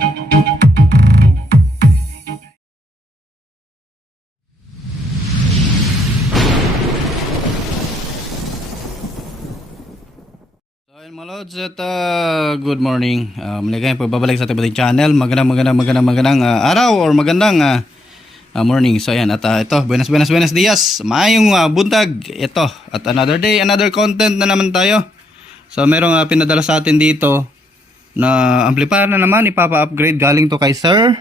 Mga lods at good morning. Muli kayo pagbabalik sa ating channel. Magandang araw or magandang morning. So ayan, at ito, buenos dias. Mayong buntag. Ito, at another day, another content na naman tayo. So merong pinadala sa atin dito na amplifier na naman, ipapa-upgrade galing to kay Sir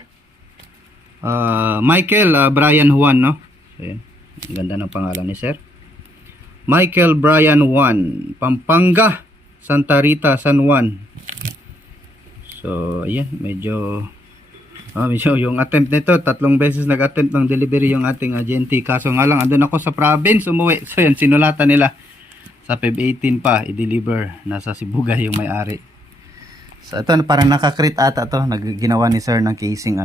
Michael Brian Juan, no? So ayan, ang ganda ng pangalan ni Sir Michael Brian Juan, Pampanga, Santa Rita, San Juan. So ayan, medyo yung attempt nito, 3 beses nag-attempt ng delivery yung ating agente. Kaso nga lang, andun ako sa province, umuwi. So yan, sinulatan nila sa Feb 18 pa, i-deliver. Nasa Sibugay yung may-ari. So ito, parang nakakrit ata to, ginawa ni Sir ng casing,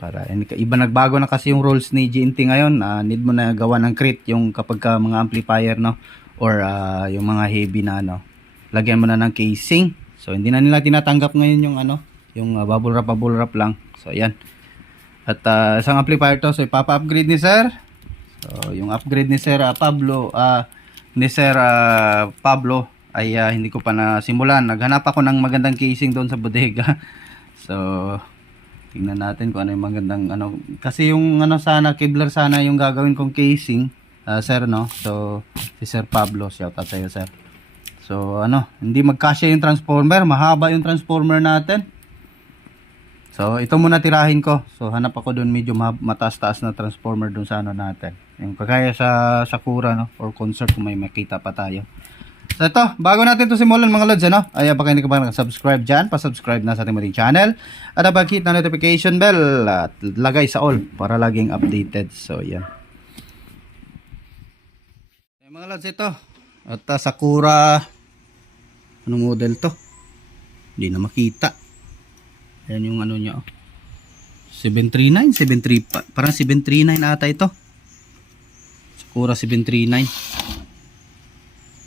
para iba, nagbago na kasi yung rules ni GNT ngayon. Need mo na gawa ng crit yung kapag mga amplifier, no, or yung mga heavy na lagyan mo na ng casing. So hindi na nila tinatanggap ngayon yung yung bubble wrap lang. So ayan. At isang amplifier to, so ipapa-upgrade ni Sir. So yung upgrade ni Sir Pablo ay hindi ko pa nasimulan. Naghanap ako ng magandang casing doon sa bodega. So tingnan natin kung ano yung magandang kasi yung sana Kevlar sana yung gagawin kong casing, Sir, no. So si Sir Pablo, shout out sa iyo, Sir. So hindi magkasya yung transformer, mahaba yung transformer natin. So ito muna tirahin ko. So hanap ako doon medyo mataas-taas na transformer doon sa natin. Yung kagaya sa Sakura, no, or concert kung may makita pa tayo. So ito, bago natin ito simulan mga lods, ay baka hindi ka pa nag-subscribe dyan, pa-subscribe na sa ating mating channel. At abang-hit na notification bell at lagay sa all para laging updated. So yan. Mga lods, ito. At Sakura, anong model to? Hindi na makita. Ayan yung niya, 739, 735, parang 739 ata ito. Sakura 739.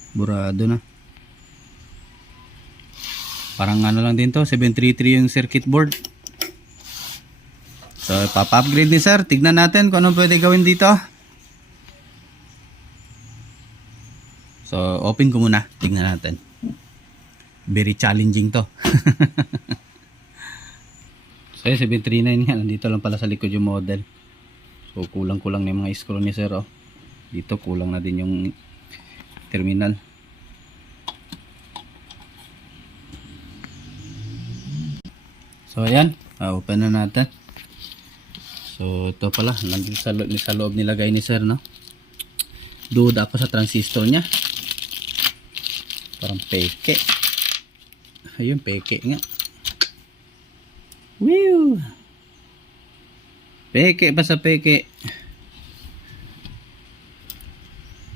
Burado na. Parang lang din to, 733 yung circuit board. So papa-upgrade ni Sir. Tignan natin kung anong pwede gawin dito. So open ko muna, tignan natin. Very challenging to. So 739 nga, nandito lang pala sa likod yung model. So kulang-kulang na yung mga screw ni Sir, dito kulang na din yung terminal. So ayan, open na natin. So ito pala, nandito sa loob nilagay ni Sir, no. Duda ako sa transistor niya. Parang peke. Ayun, peke nga. Woo! Peke pa sa peke.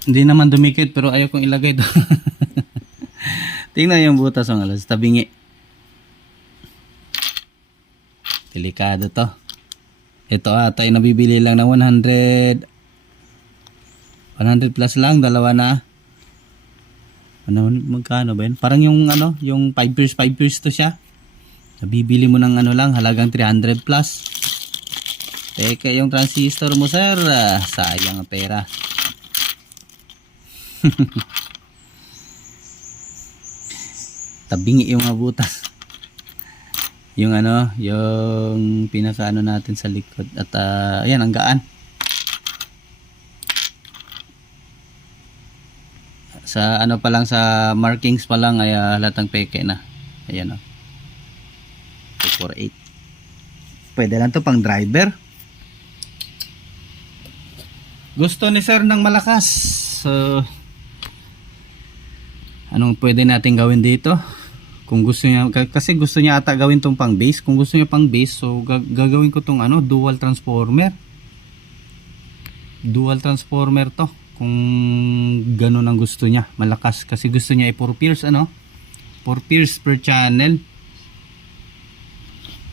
Hindi naman dumikit pero ayaw kong ilagay doon. Tingnan yung butas ng alas, tabingi. Delikado to. Ito ata ay nabibili lang na 100 plus lang, dalawa na. Magkano ba yun? Parang yung yung 5 years to siya. Nabibili mo ng lang, halagang 300 plus. Teka yung transistor mo, Sir. Sayang ang pera. Tabingi yung butas. Yung yung pinaka natin sa likod. At ayan, ang gaan. Sa pa lang, sa markings pa lang ay halatang peke na. Ayan 248. Pwede lang to pang driver. Gusto ni Sir ng malakas. So anong pwede natin gawin dito? Kung gusto niya, kasi gusto niya ata gawin tong pang base. Kung gusto niya pang base, so gagawin ko tong dual transformer. Dual transformer to. Kung ganun ang gusto niya, malakas. Kasi gusto niya ay 4 pairs 4 pairs per channel.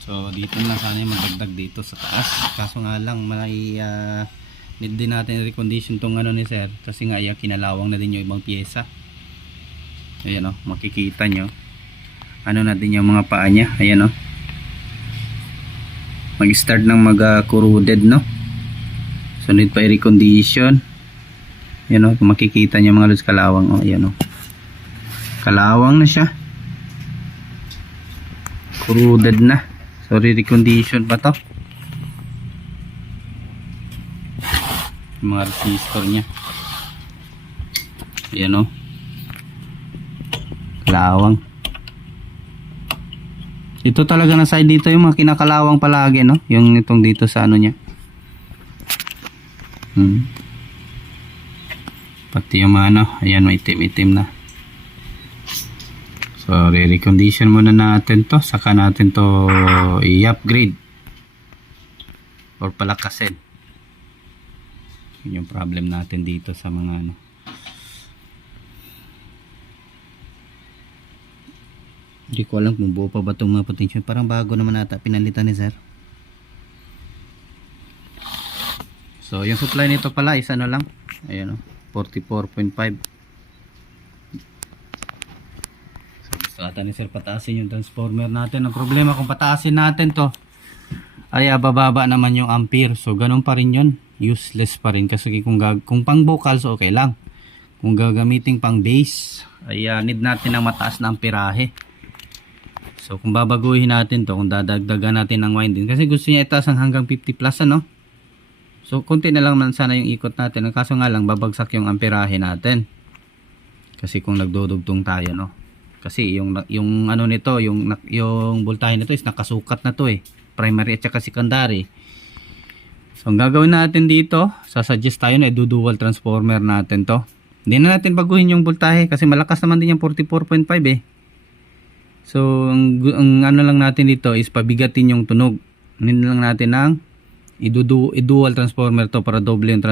So dito na sana yung magdagdag dito sa taas. Kaso nga lang may need din natin recondition tong ni Sir. Kasi nga kinalawang na din yung ibang pyesa. Ayan makikita nyo. Na din yung mga paa niya. Ayan mag-start ng mag-corroded, no? So need pa i-recondition. Yan o, kung makikita niyo mga lods, kalawang o, yan o. Kalawang na siya. Corroded na. So re-recondition pa to. Yung mga resistor niya. Yan o. Kalawang. Ito talaga na side dito yung mga kinakalawang palagi, no? Yung itong dito sa ano niya. Pati yung mga ano, ayan, may itim-itim na. So, re-recondition muna natin to. Saka natin to i-upgrade. Or palakasin. Yun yung problem natin dito sa mga ano. Hindi ko alam kung buo pa ba itong mga potential. Parang bago naman ata pinalitan ni sir. So yung supply nito pala is ano lang. Ayan o, 44.5. So gusto ata ni sir pataasin yung transformer natin. Ang problema kung pataasin natin to ay bababa naman yung ampere. So ganun pa rin yun. Useless pa rin. Kasi kung pang vocals okay lang. Kung gagamitin pang bass ay need natin ng mataas na amperahe. So kung babaguhin natin to, kung dadagdagan natin ng winding, kasi gusto niya itaas hanggang 50 plus ano. So konti na lang man sana yung ikot natin. Ang kaso nga lang babagsak yung amperahe natin. Kasi kung nagdudugtong tayo, no. Kasi yung ano nito, yung voltahe nito is nakasukat na to eh. Primary at saka secondary. So ang gagawin natin dito, sasuggest tayo na i-dual transformer natin to. Hindi na natin baguhin yung voltahe kasi malakas naman din yung 44.5 eh. So ang ano lang natin dito is pabigatin yung tunog. Hindi lang natin ang i-dual transformer to para doble yung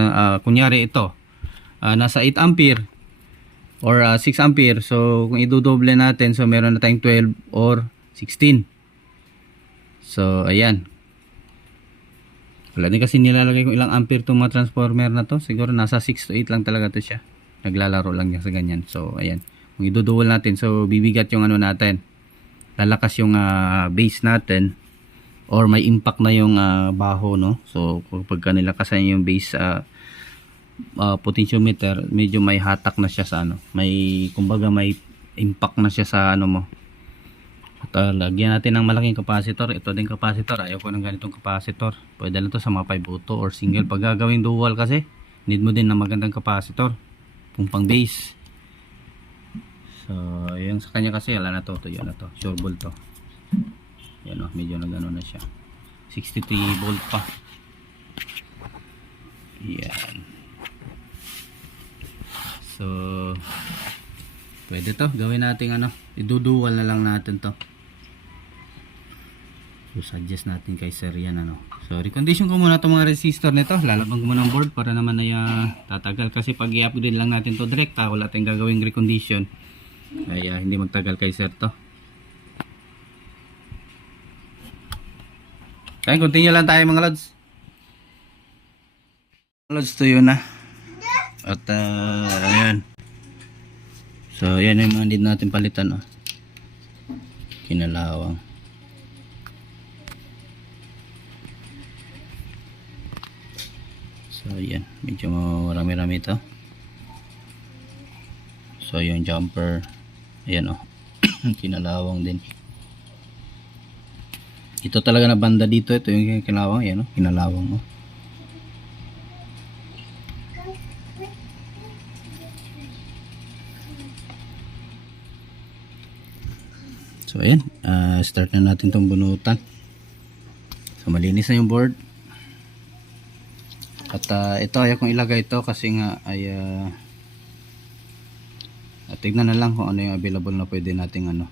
kunyari ito nasa 8 ampere or 6 ampere. So kung i-doble natin, so meron na tayong 12 or 16. So ayan. Wala din kasi nilalagay kung ilang ampere itong mga transformer na to. Siguro nasa 6 to 8 lang talaga to siya. Naglalaro lang niya sa ganyan. So ayan. Kung i-dual natin, so bibigat yung ano natin. Lalakas yung base natin or may impact na yung baho, no. So kapag nilakasan yung base potentiometer, medyo may hatak na siya sa ano, may kumbaga may impact na siya sa ano mo. At lagyan natin ng malaking capacitor. Ito din capacitor, ayaw ko ng ganitong capacitor. Pwede lang to sa mga 5 auto or single. Pag gagawing dual kasi need mo din ng magandang capacitor kung pang base. So, yung sa kanya kasi wala na to, yun na to, sure volt to. Yan o, medyo nagano na siya. 63 volt pa. Yan. So, pwede to, gawin natin ano, idudual na lang natin to. So, suggest natin kay sir yan ano. So, recondition ko muna itong mga resistor nito. Lalabang ko muna ang board para naman ay tatagal. Kasi pag i-upgrade lang natin to direct, wala tayong gagawing recondition. Ay hindi magtagal kay sir to. Kaya continue lang tayo mga lods. Lods to yun na. At ayan. So ayan yung mga need natin palitan. Kinalawang. So ayan, medyo marami-rami ito. So yung jumper, ayan o. Kinalawang din. Ito talaga na banda dito. Ito yung kinalawang. Ayan o, kinalawang o. So ayan, start na natin tong bunutan. So malinis na yung board. At ito ayaw kong ilagay ito kasi nga ay tignan na lang kung ano yung available na pwede nating ano.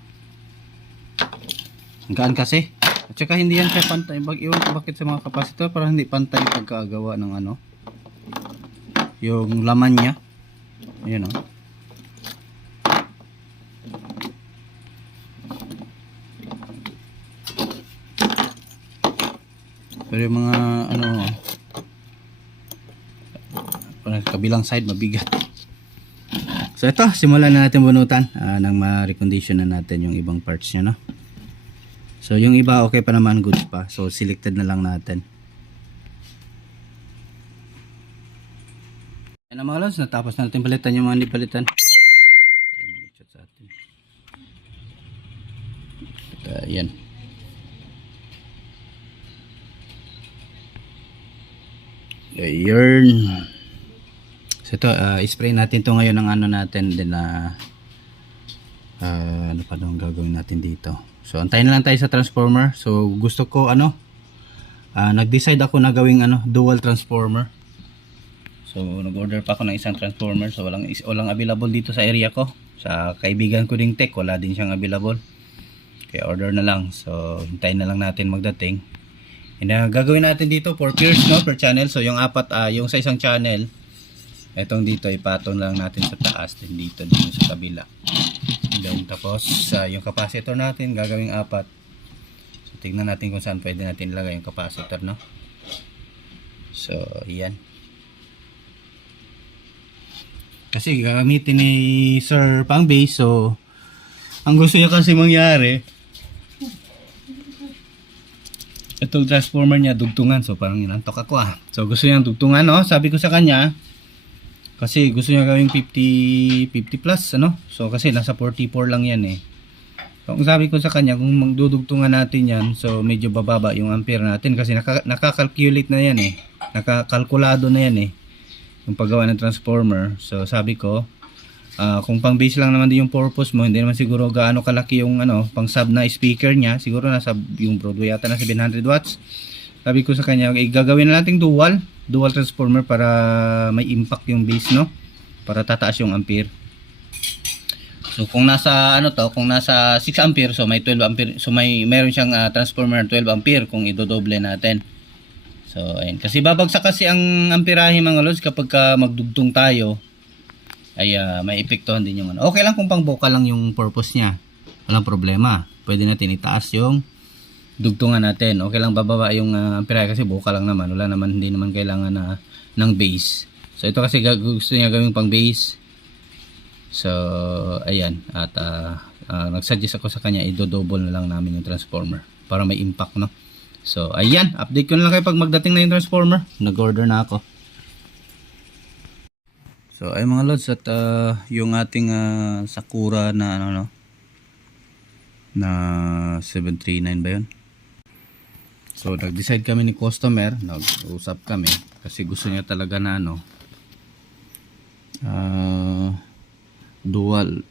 Ang gaan kasi. At saka hindi yan siya pantay. Iwan ko bakit sa mga kapasitor para hindi pantay pagkagawa ng ano. Yung laman niya. Ayan o. Pero yung mga ano, kabilang side mabigat. So ito, simulan na natin bunutan nang ma-recondition na natin yung ibang parts niya, no. So yung iba okay pa naman, goods pa. So selected na lang natin. Yan na mga lods, natapos natin palitan yung mga nipalitan. Sorry, mag-chat sa atin. At, yan. Ayun. So ito, spray natin to ngayon ng ano natin din na ano pa daw ang gagawin natin dito. So antayin na lang tayo sa transformer. So gusto ko nag-decide ako na gawing dual transformer. So nag-order pa ako ng isang transformer. So walang available dito sa area ko. Sa kaibigan ko ding tech, wala din siyang available. Kaya order na lang. So hintayin na lang natin magdating. And gagawin natin dito 4 pairs per channel. So yung yung sa isang channel, etong dito ipatong lang natin sa taas, din dito din sa kabila. And then tapos yung capacitor natin gagawing 4. So tingnan natin kung saan pwede natin ilagay yung capacitor, no. So yan. Kasi gagamitin ni Sir pang base, so ang gusto niya kasi mangyari, itong transformer niya dugtungan. So parang inantok ako So gusto niya dugtungan, no. Sabi ko sa kanya, kasi gusto niya gawing 50 plus So kasi nasa 44 lang yan So sabi ko sa kanya, kung magdudugtungan natin yan, so medyo bababa yung ampere natin kasi nakakalculate na yan nakakalkulado na yan yung paggawa ng transformer. So sabi ko, kung pang base lang naman din yung purpose mo, hindi naman siguro gaano kalaki yung pang sub na speaker niya, siguro nasa yung Broadway yata na 700 watts. Sabi ko sa kanya, gagawin na natin dual transformer para may impact yung base, para tataas yung ampere. So kung nasa kung nasa 6 ampere, so may 12 ampere, so meron siyang transformer na 12 ampere kung idodoble natin. So ayun, kasi babagsak kasi ang amperahe mga lods kapag magdugtong tayo, ay may epektuhan din yung okay lang kung pang vocal lang yung purpose niya, walang problema, pwede natin itaas yung dugtungan natin, okay lang bababa yung amperahe kasi vocal lang naman, hindi naman kailangan ng bass. So ito kasi gusto niya gawing pang bass. So ayan, at nagsuggest ako sa kanya i-double na lang namin yung transformer para may impact, So ayan, update ko na lang kayo pag magdating na yung transformer. Nag-order na ako. So ay mga lods, at yung ating Sakura na na 739 ba yun? So nag-decide kami ni customer, nag-usap kami kasi gusto niya talaga na dual.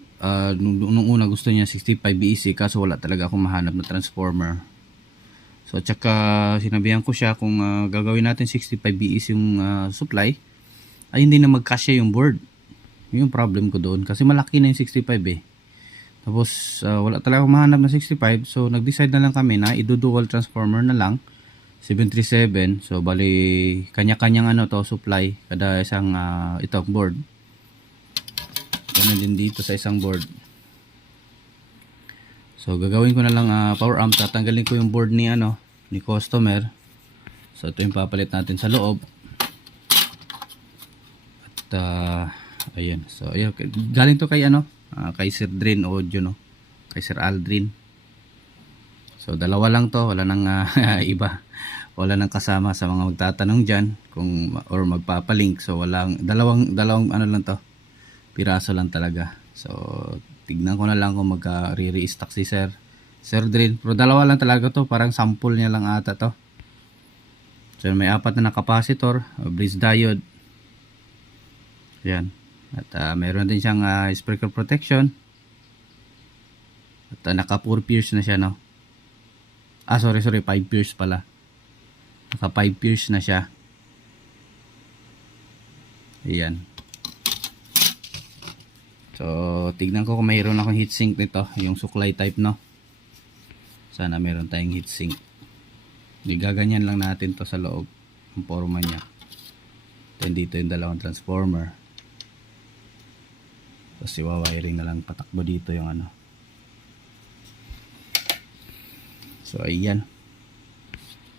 Nung una gusto niya 65 BEC kaso wala talaga akong mahanap na transformer. So tsaka sinabihan ko siya kung gagawin natin 65 BEC yung supply, ay hindi na magkasya yung board. Yung problem ko doon kasi malaki na yung 65 Tapos wala talaga akong mahanap na 65. So nag-decide na lang kami na i-dual transformer na lang 737. So bali kanya-kanyang supply kada isang itong board. Ganun din dito sa isang board. So gagawin ko na lang power amp, tatanggalin ko yung board ni ni customer. So ito yung papalit natin sa loob. At ayan. So ayan, galing to kay kay Sir Drin Audio, kay Sir Aldrin. So dalawa lang to, wala nang iba. Wala nang kasama sa mga magtatanong diyan kung or magpapalink. So dalawang lang to. Piraso lang talaga. So tignan ko na lang kung magka-re-restock si Sir Drin. Pero dalawa lang talaga to, parang sample niya lang ata to. So may 4 na capacitor, bridge diode. Yan. At meron din siyang sprinkler protection. At naka 4 pairs na siya, sorry, 5 pairs pala. Naka 5 pairs na siya. Ayan. So tignan ko kung mayroon akong heatsink nito, yung suklay type, sana meron tayong heatsink. Gaganyan lang natin to sa loob ang forma niya. Then dito yung dalawang transformer. Tapos iwa-wiring na lang patakbo dito yung So ayan.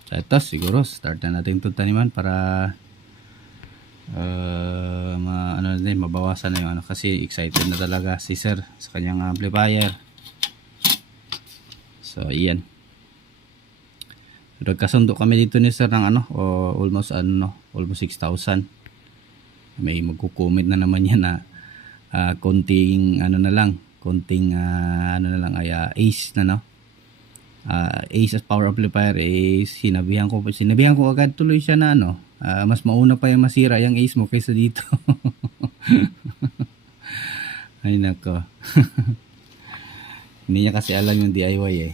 So ito siguro start na natin itong taniman para mabawasan na yung kasi excited na talaga si Sir sa kanyang amplifier. So ayan. Nagkasundo kami dito ni sir ng ano, almost 6,000. May magko-comment na naman yan na konting ano na lang, konting ano na lang ay ace na no. Ace as power amplifier is sinabihan ko agad tuloy siya na ano, mas mauna pa yung masira yung ace mo kaysa dito. Ay nako. Hindi niya kasi alam yung DIY eh.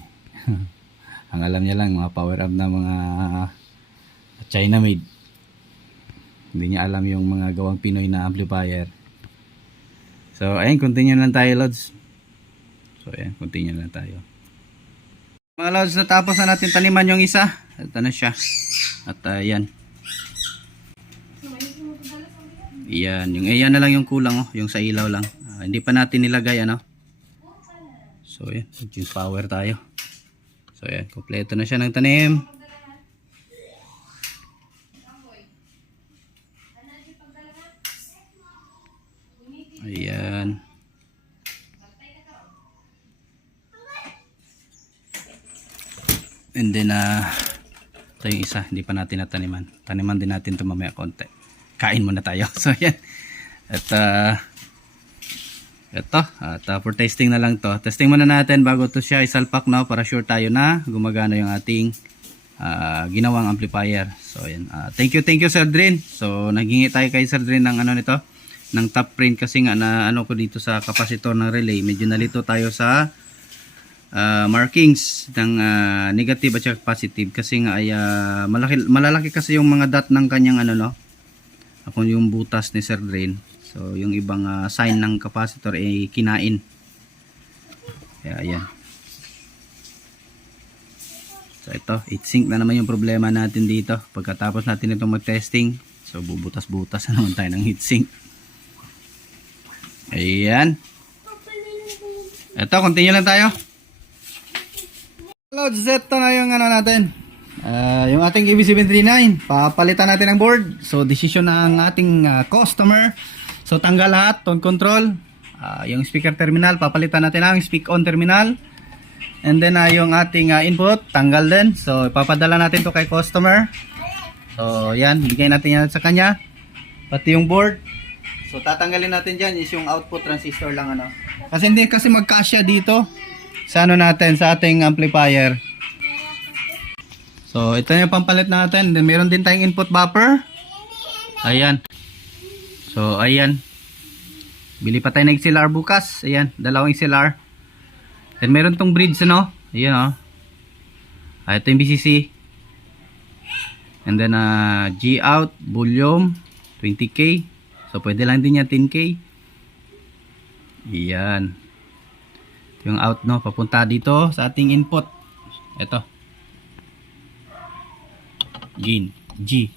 Ang alam niya lang mga power up na mga China made. Hindi niya alam yung mga gawang Pinoy na amplifier. So ayun, continue lang tayo lods. So ayun, continue lang tayo. Mga lods, natapos na natin taniman yung isa. Ito na siya. At ayan. Ayan, ayan na lang yung kulang yung sa ilaw lang. Hindi pa natin nilagay ano. So ayan, yung power tayo. So ayan, kompleto na siya ng tanim. Ayan. And then ito yung isa, hindi pa natin nataniman. Taniman din natin ito mamaya konti. Kain muna tayo. So ayan. At for testing na lang to. Testing muna natin bago to siya isalpak no, para sure tayo na gumagana yung ating ginawang amplifier. So ayan. Thank you Sir Drin. So naghingi tayo kay Sir Drin ng ano nito, ng top print kasi nga na ano ko dito sa capacitor ng relay. Medyo nalito tayo sa markings ng negative at positive kasi nga ay malalaki kasi yung mga dot ng kanyang ano no. Ako yung butas ni Sir Drain. So yung ibang sign ng capacitor ay kinain. Kaya ayan. So ito, heatsink na naman yung problema natin dito. Pagkatapos natin itong mag-testing, so bubutas-butas na naman tayo ng heatsink. Ayan. Ito, continue lang tayo. Load Z to na yung ano natin. Yung ating EB739, papalitan natin ang board. So decision na ang ating customer. So tanggal lahat, tone control. Yung speaker terminal, papalitan natin ang speak on terminal. And then yung ating input, tanggal din. So ipapadala natin to kay customer. So yan, bigay natin yan sa kanya. Pati yung board. So tatanggalin natin dyan is yung output transistor lang ano. Kasi hindi kasi magkasya dito sa ano natin, sa ating amplifier. So ito yung pampalit natin. Then meron din tayong input buffer. Ayan. So ayan. Bili pa tayo ng XLR bukas. Ayan, dalawang XLR. Then meron tong bridge ano. Ayan oh. Ito yung BCC. And then G out volume 20K. So pwede lang din yan 10K. Ayan. Ito yung out no, papunta dito sa ating input. Ito. Gain.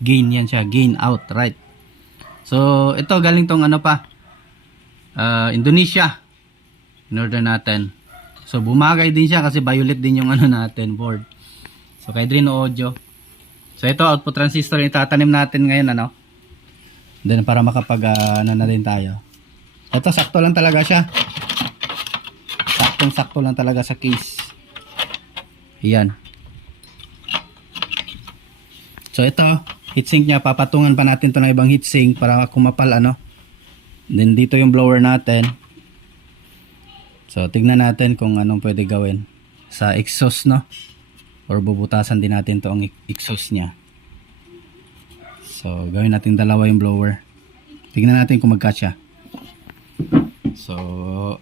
Gain yan siya. Gain out, right. So, ito galing tong ano pa. Indonesia. In order natin. So, bumagay din siya kasi violet din yung ano natin, board. So, kay Drino Audio. So, ito output transistor yung itatanim natin ngayon, ano. Then, para makapag, ano na din tayo. Ito, sakto lang talaga siya. Saktong-sakto lang talaga sa case. Ayan. So, ito, heatsink niya, papatungan pa natin ito ng ibang heatsink para kumapal ano. Then dito yung blower natin. So tignan natin kung anong pwede gawin sa exhaust no. Or bubutasan din natin to ang exhaust niya. So gawin natin dalawa yung blower. Tignan natin kung magkasya. So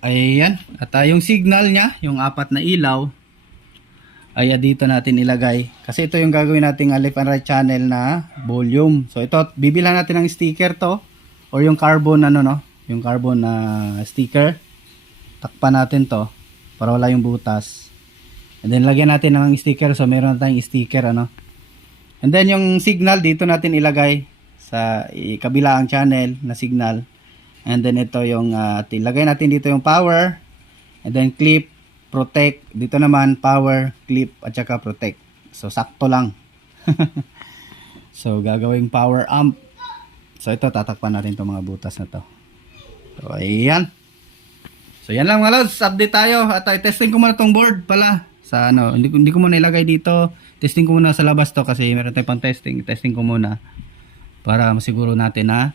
ayan. At yung signal niya, yung apat na ilaw ay dito natin ilagay kasi ito yung gagawin nating left and right channel na volume. So ito bibilan natin ng sticker to or yung carbon ano no, yung carbon na sticker. Takpan natin to para wala yung butas. And then lagyan natin ng sticker so meron tayong sticker ano. And then yung signal dito natin ilagay sa kabilaang channel na signal. And then ito yung ilagay natin dito yung power and then clip, protect, dito naman power, clip at saka protect. So sakto lang. So gagawing power amp. So ito tatakpan natin itong mga butas na to. So ayan. So yan lang mga lods, update tayo at testing ko muna tong board pala. sa ano, hindi ko muna ilagay dito. Testing ko muna sa labas to kasi meron tayong pang testing. Testing ko muna para masiguro natin na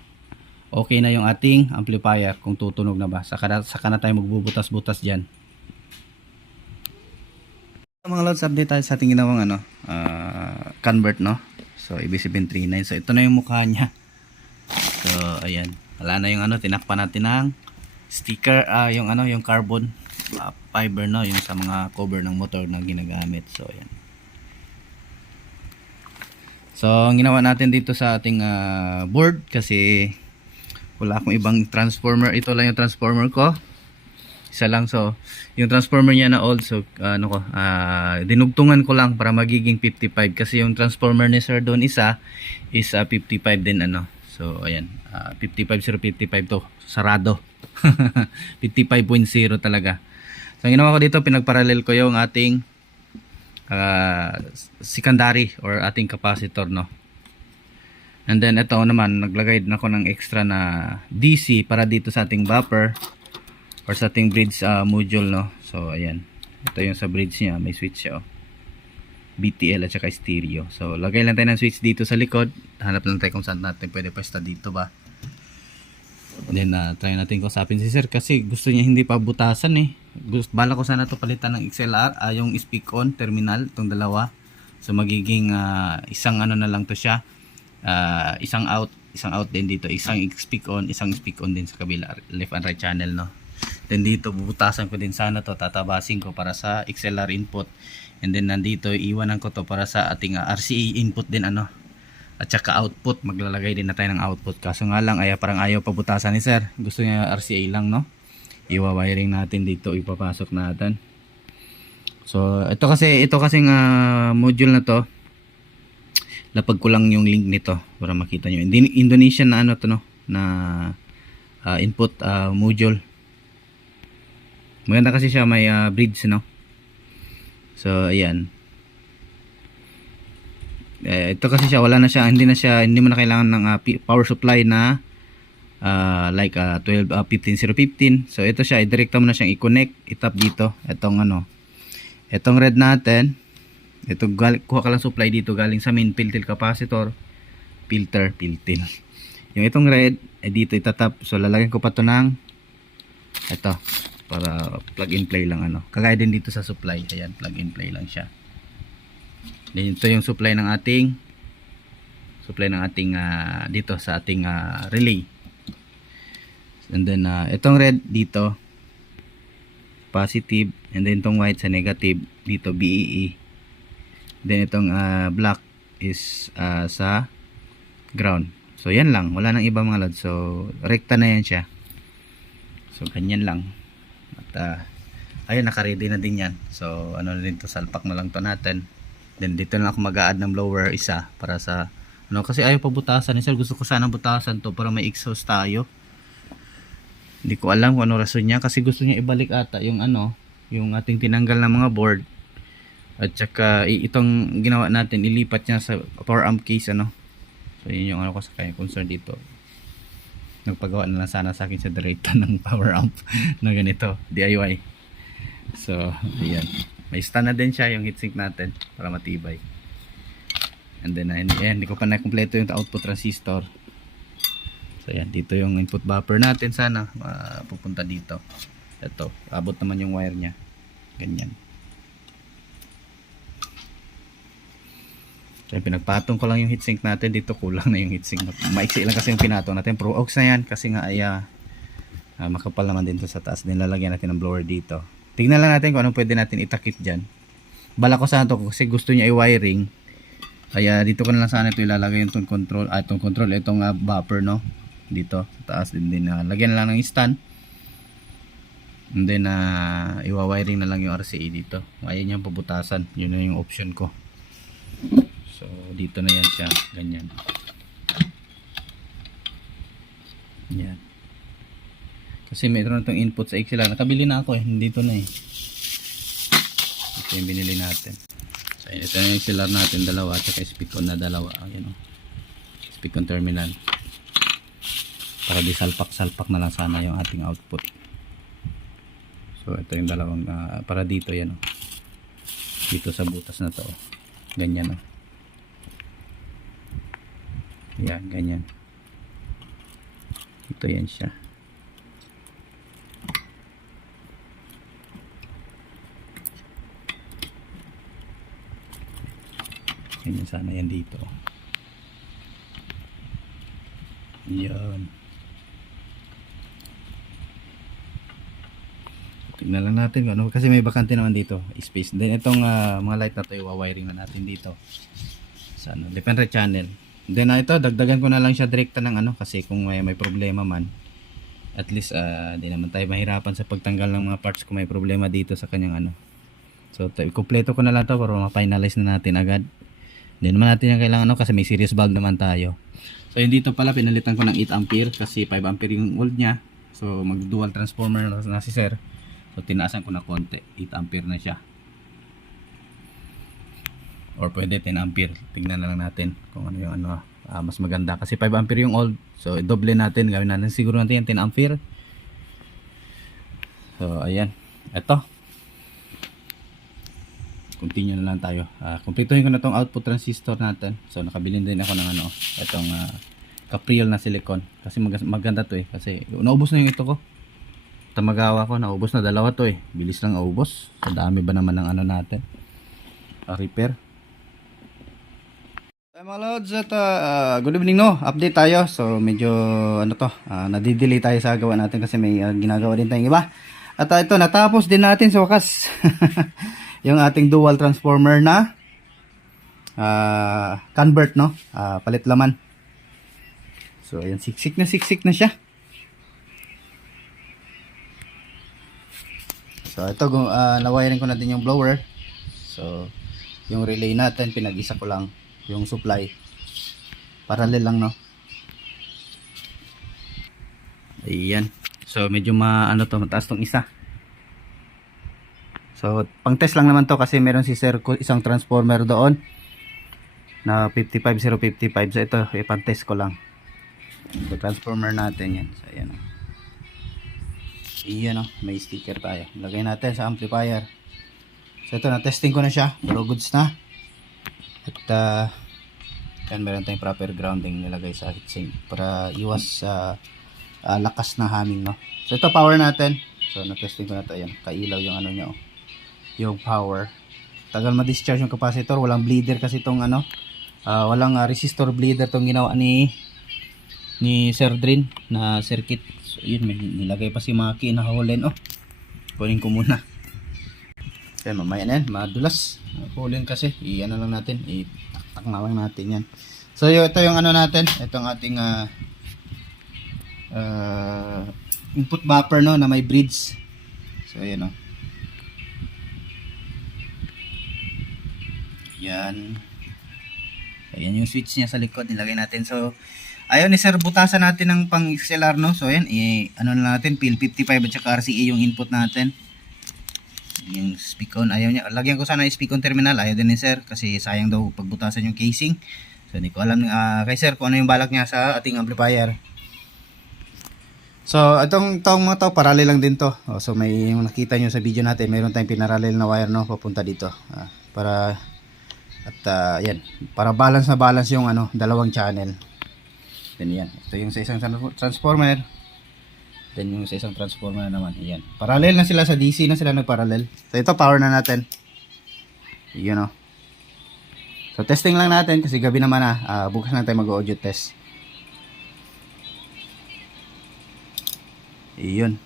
okay na yung ating amplifier kung tutunog na ba. Saka na tayo magbubutas-butas diyan. Mga lods, update tayo sa ating ginawang ano, convert, no. So EB739. So ito na yung mukha niya. So ayan. Wala na yung ano, tinakpan natin ng sticker, yung ano, yung carbon fiber, no, yung sa mga cover ng motor na ginagamit. So ayan. So ang ginawa natin dito sa ating board, kasi wala akong ibang transformer, ito lang yung transformer ko, isa lang. So yung transformer niya na old, so dinugtungan ko lang para magiging 55, kasi yung transformer ni sir doon isa is 55 din ano. So ayan, 55055 to, sarado. 55.0 talaga. So ang ginawa ko dito, pinagparallel ko yung ating secondary or ating capacitor, no. And then ito naman, naglagay din ako ng extra na DC para dito sa ating buffer or sa ating bridge module, no. So ayan, ito yung sa bridge niya, may switch siya, oh. BTL at saka stereo. So lagay lang tayo ng switch dito sa likod, hanap lang tayo kung saan natin pwede pwesta dito ba. Then try natin kusapin si sir kasi gusto niya hindi pa butasan eh. Bala ko sana to palitan ng XLR, yung speak on terminal, itong dalawa. So magiging isang ano na lang to siya, isang out din dito, isang speak on din sa kabila, left and right channel, no. Then dito bubutasan ko din sana to, tatabasin ko para sa XLR input. And then nandito iwanan ko to para sa ating RCA input din ano. At saka output, maglalagay din na tayo ng output. Kaso nga lang parang ayaw pa butasan ni sir. Gusto niya RCA lang, no. Iwa-wiring natin dito, ipapasok natin. So ito kasing module na to, lapag ko lang yung link nito para makita nyo. Indonesian na ano to, no, na input module. Maganda kasi siya, may bridge, no. So ayan, ito kasi siya, hindi mo na kailangan ng power supply na like 15015. So ito siya, i-direkta mo na siyang i-connect, itap dito itong ano, itong red natin. Ito kuha ka lang supply dito galing sa main filter capacitor, filter. Yung itong red dito itatap. So lalagyan ko pa to ng ito para plug and play lang ano. Kagaya din dito sa supply, ayan, plug and play lang siya. Then ito yung supply ng ating dito sa ating relay. And then itong red dito positive, and then itong white sa negative dito, BEE. Then itong black is sa ground. So yan lang, wala nang iba mga lods. So rekta na yan siya. So ganyan lang. At ayun, naka-ready na din yan. So ano na din to, salpak na lang to natin. Then dito na ako mag-a-add ng blower isa para sa ano, kasi ayaw pa butasan ni sir. Gusto ko sana butasan to para may exhaust tayo. Hindi ko alam kung ano rason niya, kasi gusto niya ibalik ata yung ano, yung ating tinanggal na mga board. At saka itong ginawa natin, ilipat niya sa power amp case ano. So yun yung ano ko sa kanya concern dito. Nagpagawa na lang sana sa akin sa director ng power amp na ganito, DIY. So ayan, may stand na din siya yung heatsink natin para matibay. And then ayan, hindi ko pa na-kompleto yung output transistor. So ayan, dito yung input buffer natin, sana pupunta dito. Ito, abot naman yung wire nya, ganyan. So pinagpatong ko lang yung heatsink natin dito, kulang na yung heatsink. Maiksi lang kasi yung pinatong natin, Pro Aux na yan kasi nga ay makapal naman din to sa taas. Then lalagyan natin ng blower dito. Tignan lang natin kung anong pwede natin itakip dyan. Bala ko sana to kasi gusto niya i-wiring, kaya dito ko na lang sana ito ilalagay itong control, itong buffer, no, dito sa taas. Din lagyan na lang ng stand, and then iwa-wiring na lang yung RCA dito. Ayaw niyang pabutasan, yun na yung option ko. So dito na yan siya, ganyan. Yan. Kasi mayroon na itong input sa XLR. Nakabili na ako dito na ito yung binili natin. So ito na yung XLR natin, dalawa, at saka speak on na dalawa. Ayan, speak on terminal, para di salpak na lang sana yung ating output. So ito yung dalawang para dito, yan dito sa butas na to. Ganyan oh. Yan, ganyan. Ito yan siya. Ganyan sana yan dito. Yan. Tignan lang natin ano, kasi may bakante naman dito, space. Then itong mga light na to, i-wiring na natin dito sa ano, depende channel. Then ito, dagdagan ko na lang siya direkta ng ano, kasi kung may problema man, at least di naman tayo mahirapan sa pagtanggal ng mga parts kung may problema dito sa kanyang ano. So ikumpleto ko na lang to para ma-finalize na natin agad. Hindi naman natin yung kailangan ano, kasi may series valve naman tayo. So yun dito pala, pinalitan ko ng 8 ampere kasi 5 ampere yung old nya. So mag dual transformer na si sir. So tinaasan ko na konti, 8 ampere na siya. Or pwede 10 ampere. Tingnan na lang natin kung ano yung ano, mas maganda. Kasi 5 ampere yung old. So i-double natin, gawin natin siguro natin yung 10 ampere. So ayan, eto. Continue na lang tayo. Kumpletuhin ko na tong output transistor natin. So nakabili din ako ng ano, itong Capriol na silicone. Kasi maganda to eh. Kasi naubos na yung ito ko. Tamagawa ko, naubos na, dalawa to eh. Bilis lang naubos. Sa dami ba naman ng ano natin, repair. Ay mga lods, at good evening no. Update tayo. So medyo ano to, nadidelay tayo sa gawa natin kasi may ginagawa din tayong iba. At ito, natapos din natin sa wakas. Yung ating dual transformer na convert no, palit laman. So ayan, siksik na siya. So ito, nawiring ko na din yung blower. So yung relay natin, pinag-isa ko lang yung supply. Parallel lang no. Ayan. So medyo ano to, mataas tong isa. So pang test lang naman to kasi meron si sir isang transformer doon na 55055. So ito, pang test ko lang. So transformer natin yan. So ayan. Iyan may sticker tayo. Lagay natin sa amplifier. So ito, na-testing ko na siya. Pero goods na. At yan, meron tayong proper grounding nilagay sa heatsink para iwas lakas na humming no. So ito, power natin. So na-testing ko na ito. Ayan, kailaw yung ano niya yung power. Tagal ma-discharge yung capacitor. Walang bleeder kasi itong ano. Walang resistor bleeder itong ginawa ni Sir Drin na circuit. So yun, may nilagay pa si Maki na hulin. Kunin ko muna. Kaya mamaya na yan, madulas. Hulin kasi, i-ano lang natin, itaktak na lang natin yan. So ito yung ano natin, itong ating input buffer no, na may bridge. So ayan yan. Ayan yung switch niya sa likod, nilagay natin. So ayaw ni sir butasan natin ng pang XLR no. So ayan, ano na natin, PIL 55 at saka RCA yung input natin. Yung speak-on, ayaw niya. Lagyan ko sana yung speak-on terminal, ayaw din ni sir kasi sayang daw pagbutasan yung casing. So hindi ko alam kay sir kung ano yung balak niya sa ating amplifier. So itong mga to, parallel lang din to. So may yung nakita nyo sa video natin, mayroon tayong pinarallel na wire no, papunta dito. Para yan, para balance na balance yung ano, dalawang channel. Then yan, ito yung sa isang transformer. Then yung sa isang transformer na naman, ayan. Parallel na sila, sa DC na sila nagparallel. So ito, power na natin. Yun So testing lang natin kasi gabi naman bukas na tayo mag-audio test. Iyon.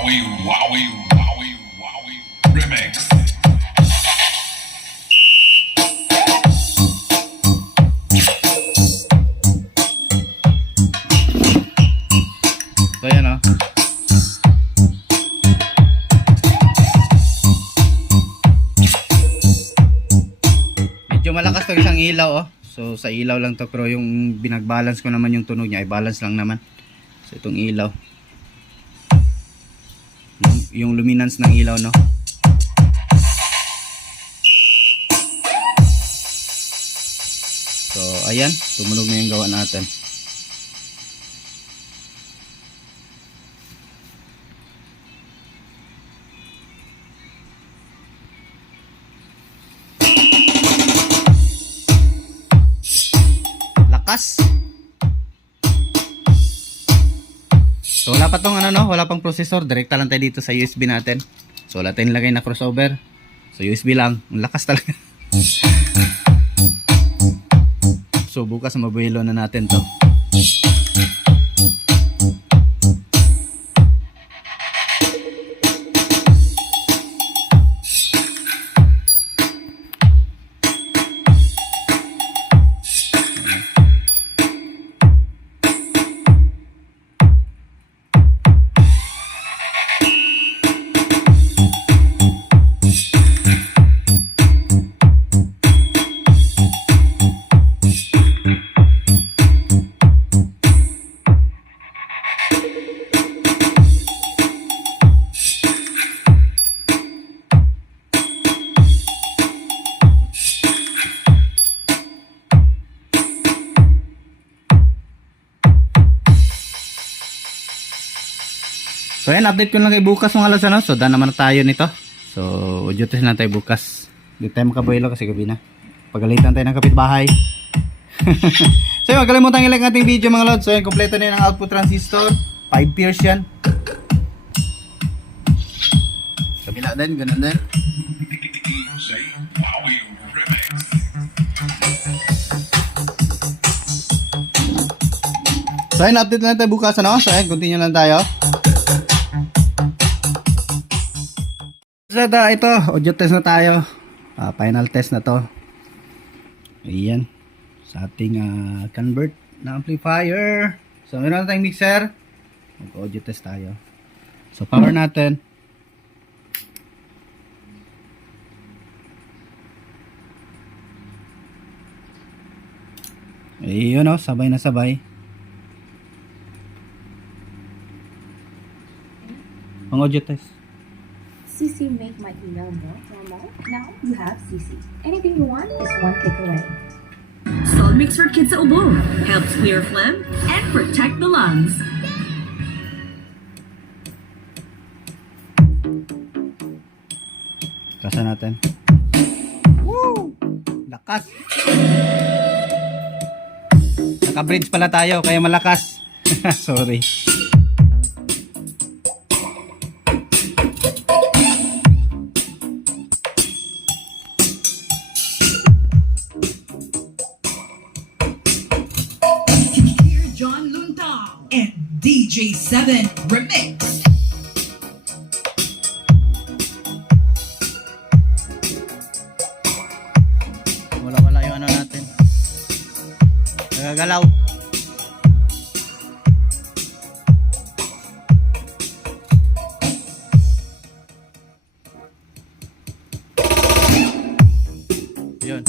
Wowie, wowie, wowie, wowie, remix. So ayan medyo malakas to isang ilaw So sa ilaw lang to, pero yung binagbalance ko naman yung tunog niya ay balance lang naman. So itong ilaw, yung luminance ng ilaw no. So ayan, tumunog na yung gawa natin. Lakas. So wala pa tong ano no, wala pang processor, direkta lang tayo dito sa USB natin. So wala tayong lagay na crossover. So USB lang, ang lakas talaga. So bukas mabuhilo na natin to. So ayan, update ko lang kay bukas ng alas ano. So daan naman na tayo nito. So audio test na tayo bukas. Di tayo makabuelo kasi gabi na. Pagalitan tayo ng kapitbahay. So yun, kalimutan i-like nating video mga lods. So yun, kompleto na yun ang output transistor. 5 pairs yan. Kabila din, ganun din. Say Wowie Remix. So yun, update na tayo bukas ano. So yun, continue lang tayo. So ito, audio test na tayo. Final test na to. Ayan. Sa ating convert na amplifier. So meron na tayong mixer. Mag-audio test tayo. So power natin. Ayun o, sabay na sabay. Pang-audio test. CC make my email more normal. Now you have CC. Anything you want is one click away. Salt mix for kids sa ubo. Helps clear phlegm and protect the lungs. Kasa natin. Woo! Lakas. Naka-bridge pala tayo kaya malakas. Sorry. Hear John Luntang and DJ7 Remix. Wala yung ano natin. Nagagalaw. Yun.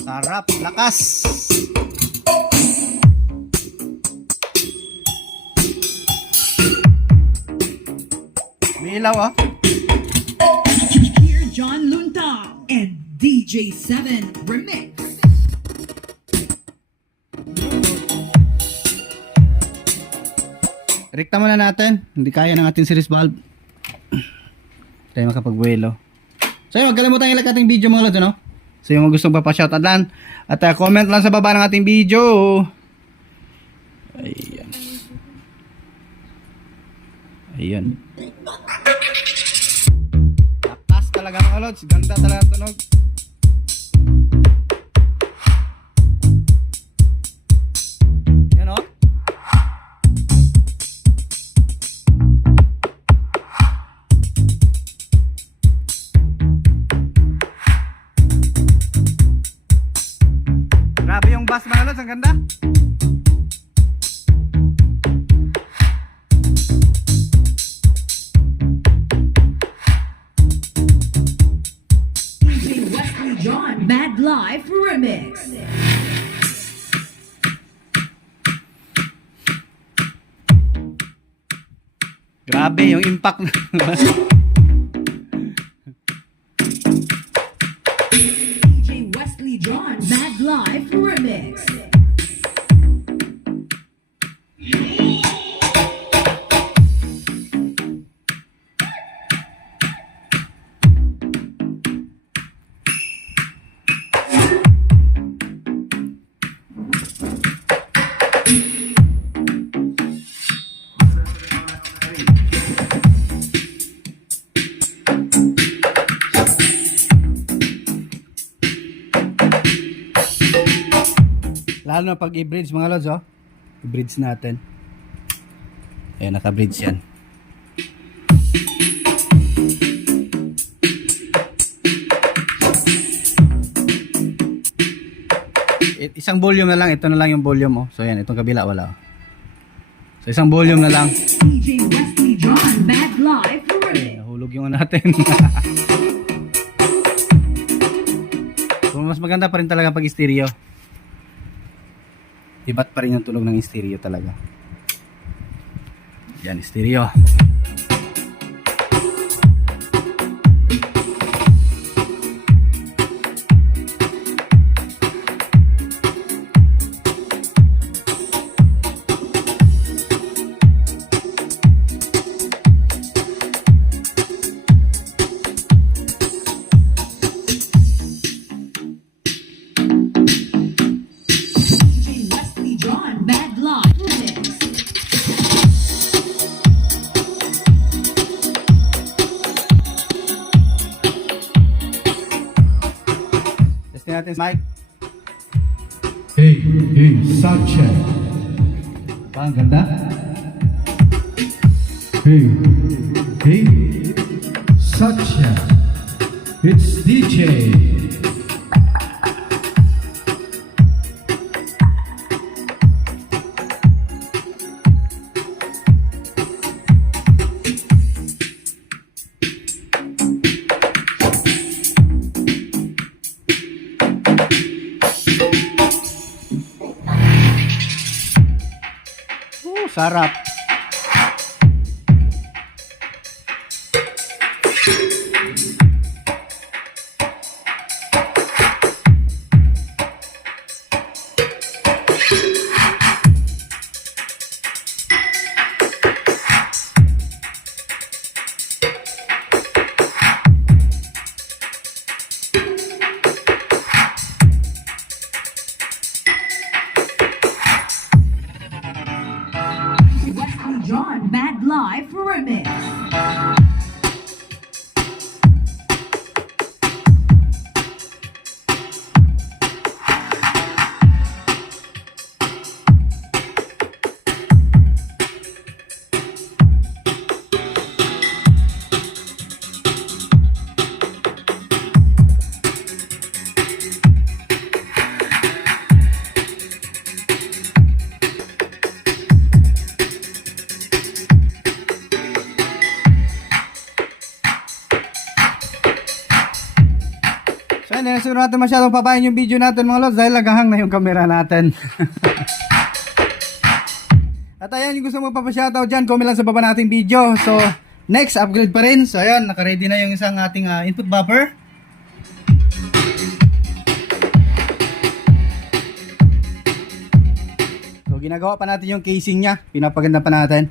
Sarap, lakas. May ilaw ah. Hear John Luntang and DJ7 Remix. Rekta muna natin. Hindi kaya ng ating series valve. Tayo makapagbuelo. So yun, huwag kalimutan i-like ating video mga lods, ano? So yung mga gustong papashoutout lang. At comment lang sa baba ng ating video. Ayan. Ayan. Lakas talaga mga lods. Ganda talaga ang tunog. Yan o. Grabe yung bass mga lods. Ang ganda. DJ Wesley John Mad Life Remix. Grabe yung impact. DJ Wesley John Mad Life Remix. Lalo na pag i-bridge mga lods, oh. I-bridge natin. Ayan, naka-bridge yan. Isang volume na lang, ito na lang yung volume, oh. So yan, itong kabila wala, oh. So isang volume na lang. DJ Wesley John, Bad Life Remix. Nahulog yung natin. So mas maganda pa rin talaga pag stereo. Iba't pa rin yung tunog ng stereo talaga. Yan, stereo. DJ Wesley John, Bad Life Remix. Testing natin mic. Hey, sound check. Ang ganda. Hey, sound check. It's DJ. Sarap. Wesley John, Bad Life Remix. So hindi na siguro natin masyadong papayin yung video natin mga lods dahil naghahang na yung camera natin. At ayan, yung gusto mo papashoutout dyan, comment lang sa baba nating video. So next, upgrade pa rin. So ayan, nakaready na yung isang ating input buffer. So ginagawa pa natin yung casing nya, pinapaganda pa natin.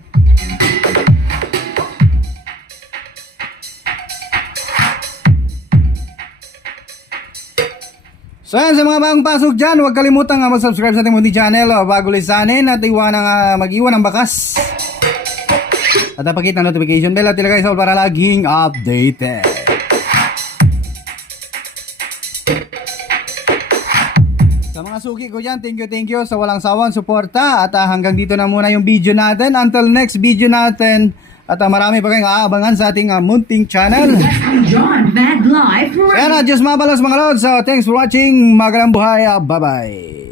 So yan, sa mga bagong pasok dyan, huwag kalimutan mag-subscribe sa ating munting channel bago lisanin at mag-iwan ng bakas. At napakita ng notification bell at ilagay sa all para laging updated. Sa mga suki ko dyan, thank you sa walang sawang suporta. At hanggang dito na muna yung video natin. Until next video natin. At marami pa kayong aabangan sa ating munting channel. Wesley John, Bad Life Remix. Kaya na, Diyos mabalas mga lods. So, thanks for watching. Magandang buhay. Bye-bye.